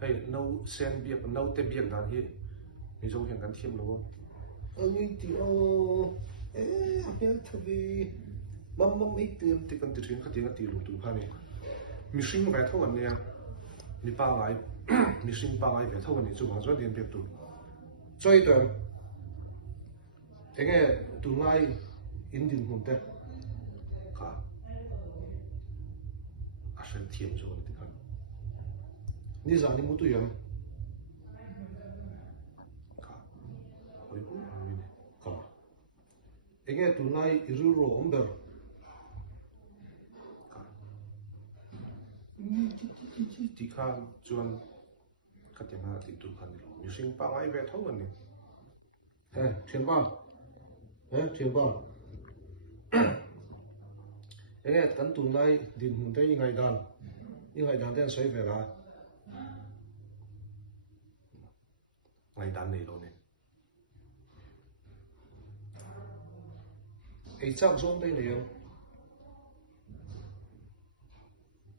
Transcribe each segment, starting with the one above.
hey nâu sen biak nâu te biak dan hi mi zo hian kan thiam lo anh ti o hian thavi mam ei tiam ti kan ti thin khatinga ti lu tu khani mihring vai tho an nia mi pa ngai mihring pa ngai ve tho ani chu ma zo dian biak tu choi tan enge tu ngai in din hun te ka a shen thiam zo ti kan ni za ni mutu yam ka oi oi ka enge tu ngai iru ro omber ka ti khan chuan katina ti tu khan lo mi sing pa ngai ve tho ani thiam ba thiam ba enge kan tu ngai din hun te ngai dan ten soi ve la ngai dan nei lo ne ei chak zong dei nei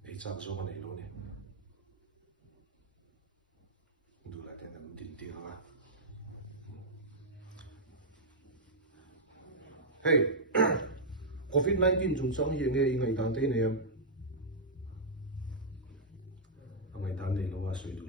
ei chak zong nei lo ne du la ten am din ti ha hey COVID-19 chung chong hi nge ngai dan te nei am ngai dan nei lo wa soi du